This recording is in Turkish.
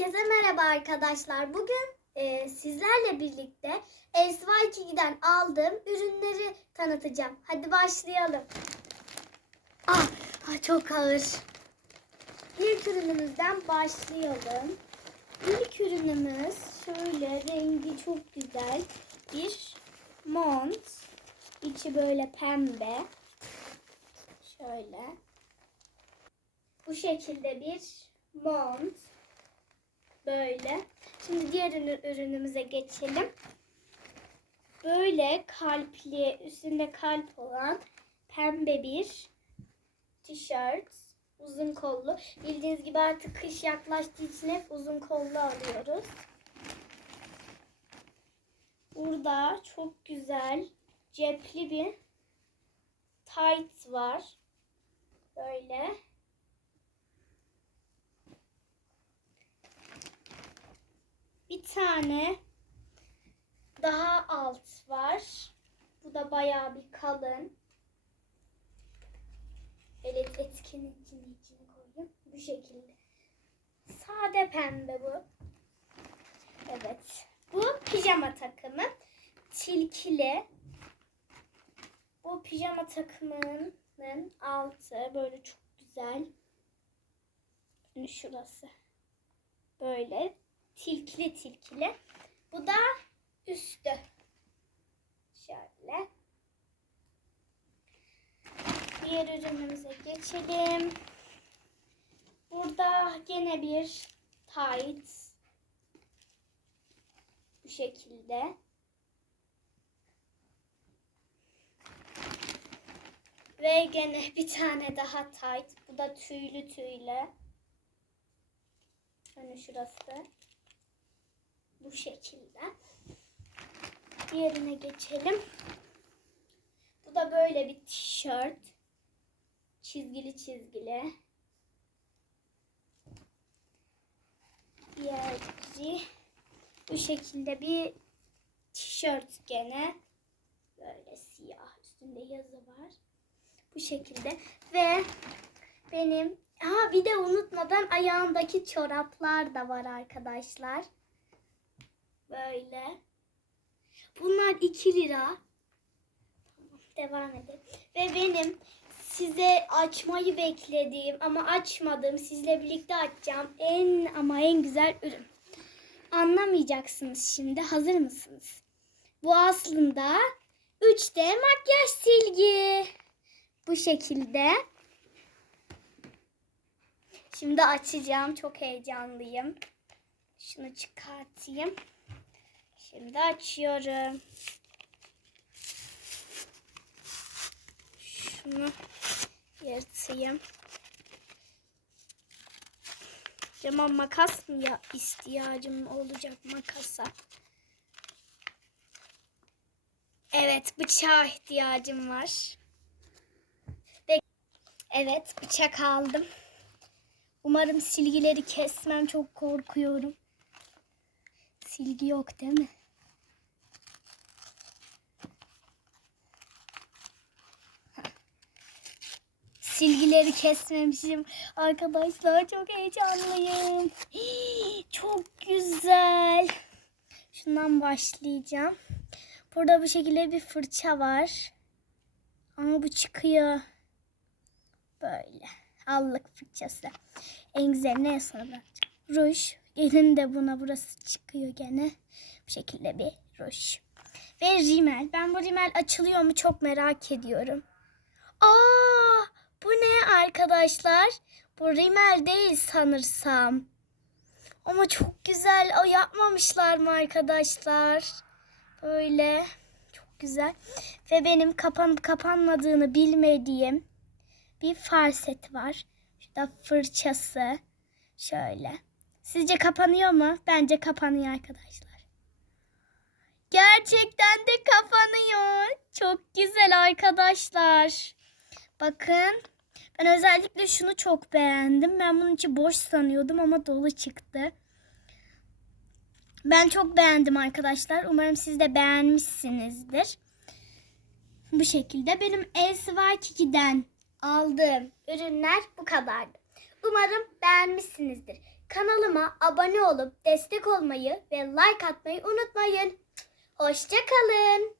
Herkese merhaba arkadaşlar. Bugün e, sizlerle birlikte SY2'den aldığım ürünleri tanıtacağım. Hadi başlayalım. Ah, ah, çok ağır. İlk ürünümüzden başlayalım. İlk ürünümüz şöyle rengi çok güzel bir mont. İçi böyle pembe. Şöyle. Bu şekilde bir mont. Böyle. Şimdi diğer ürün- ürünümüze geçelim. Böyle kalpli, üstünde kalp olan pembe bir tişört. Uzun kollu. Bildiğiniz gibi artık kış yaklaştığı için hep uzun kollu alıyoruz. Burada çok güzel cepli bir tight var. Böyle. Tane daha alt var. Bu da bayağı bir kalın. Böyle etkinin içine, koyayım. Bu şekilde. Sade pembe bu. Evet. Bu pijama takımı. Tilkili. Bu pijama takımının altı böyle çok güzel. Şurası. Böyle tilkili tilkili. Bu da üstü. Şöyle. Diğer ürünümüze geçelim. Burada gene bir tight. Bu şekilde. Ve gene bir tane daha tight. Bu da tüylü tüylü. Hani şurası. Bu şekilde. Diğerine geçelim. Bu da böyle bir tişört. Çizgili çizgili. Diğeri bu şekilde bir tişört gene. Böyle siyah. Üstünde yazı var. Bu şekilde. Ve benim ha bir de unutmadan ayağımdaki çoraplar da var arkadaşlar. Böyle. Bunlar 2 lira. Tamam, devam edelim. Ve benim size açmayı beklediğim ama açmadım. Sizle birlikte açacağım. En ama en güzel ürün. Anlamayacaksınız şimdi. Hazır mısınız? Bu aslında 3D makyaj silgi. Bu şekilde. Şimdi açacağım. Çok heyecanlıyım. Şunu çıkartayım. Şimdi açıyorum. Şunu yırtayım. Acaba makas mı ya ihtiyacım olacak makasa? Evet bıçağa ihtiyacım var. Ve evet bıçak aldım. Umarım silgileri kesmem çok korkuyorum. Silgi yok değil mi? Silgileri kesmemişim. Arkadaşlar çok heyecanlıyım. Çok güzel. Şundan başlayacağım. Burada bu şekilde bir fırça var. Ama bu çıkıyor. Böyle. Allık fırçası. En güzel ne sonra. Ruj. Gelin de buna burası çıkıyor gene. Bu şekilde bir ruj. Ve rimel. Ben bu rimel açılıyor mu çok merak ediyorum. Aa, bu ne arkadaşlar? Bu rimel değil sanırsam. Ama çok güzel. O yapmamışlar mı arkadaşlar? Böyle çok güzel. Ve benim kapanıp kapanmadığını bilmediğim bir far seti var. Şurada fırçası. Şöyle. Sizce kapanıyor mu? Bence kapanıyor arkadaşlar. Gerçekten de kapanıyor. Çok güzel arkadaşlar. Bakın. Ben özellikle şunu çok beğendim. Ben bunun içi boş sanıyordum ama dolu çıktı. Ben çok beğendim arkadaşlar. Umarım siz de beğenmişsinizdir. Bu şekilde benim LCY2'den aldığım ürünler bu kadardı. Umarım beğenmişsinizdir. Kanalıma abone olup destek olmayı ve like atmayı unutmayın. Hoşçakalın.